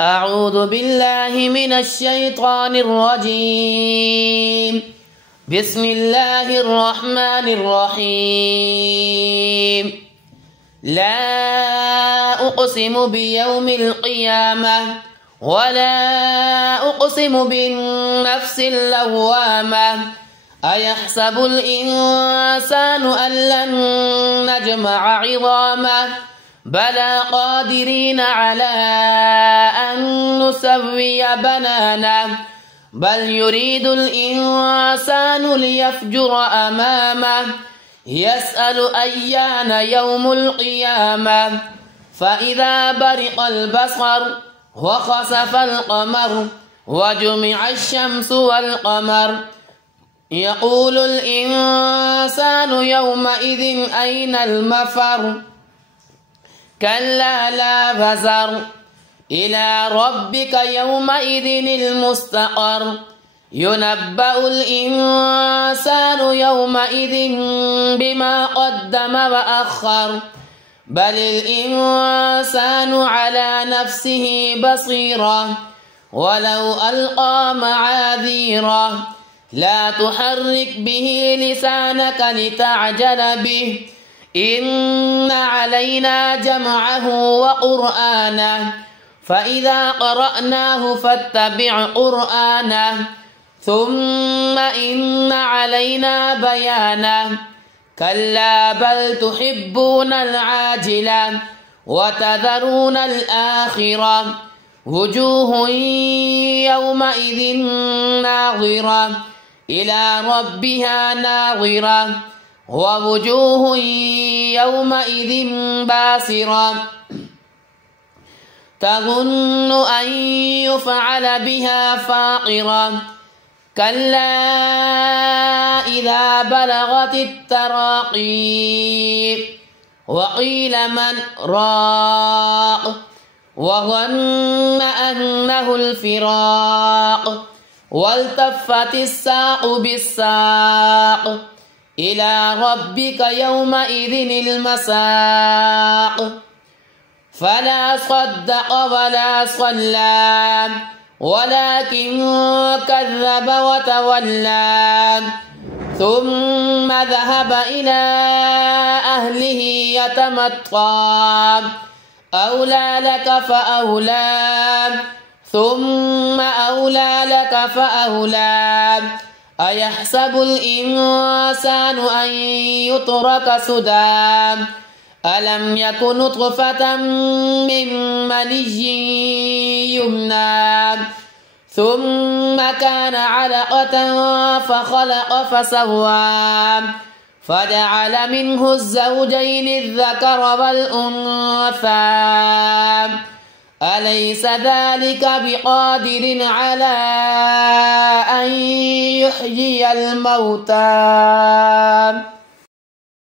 أعوذ بالله من الشيطان الرجيم. بسم الله الرحمن الرحيم. لا أقسم بيوم القيامة ولا أقسم بالنفس اللوامة. أيحسب الإنسان أن لن نجمع عظامه بلى قادرين على أن نسوي بنانه بل يريد الإنسان ليفجر أمامه يسأل أيان يوم القيامة فإذا برق البصر وخسف القمر وجمع الشمس والقمر يقول الإنسان يومئذ أين المفر كلا لا وزر إلى ربك يومئذ المستقر ينبأ الإنسان يومئذ بما قدم وأخر بل الإنسان على نفسه بصيرة ولو ألقى معاذيره لا تحرك به لسانك لتعجل به إن علينا جمعه وقرآنه فإذا قرأناه فاتبع قرآنه ثم إن علينا بيانه كلا بل تحبون العاجلة وتذرون الآخرة وجوه يومئذ ناظرة إلى ربها ناظرة ووجوه يومئذ باسرة تظن أن يفعل بها فاقرة كلا إذا بلغت التراقي وقيل من راق وظن أنه الفراق والتفت الساق بالساق إلى ربك يومئذ المساق فلا صدق ولا صلى ولكن كذب وتولى ثم ذهب إلى أهله يتمطى أولى لك فأولى ثم أولى لك فأولى أيحسب الإنسان أن يترك سدى ألم يك نطفة من مني يمنى ثم كان علقة فخلق فسوى فجعل منه الزوجين الذكر والأنثى أليس ذلك بقادر على أن يحيي الموتى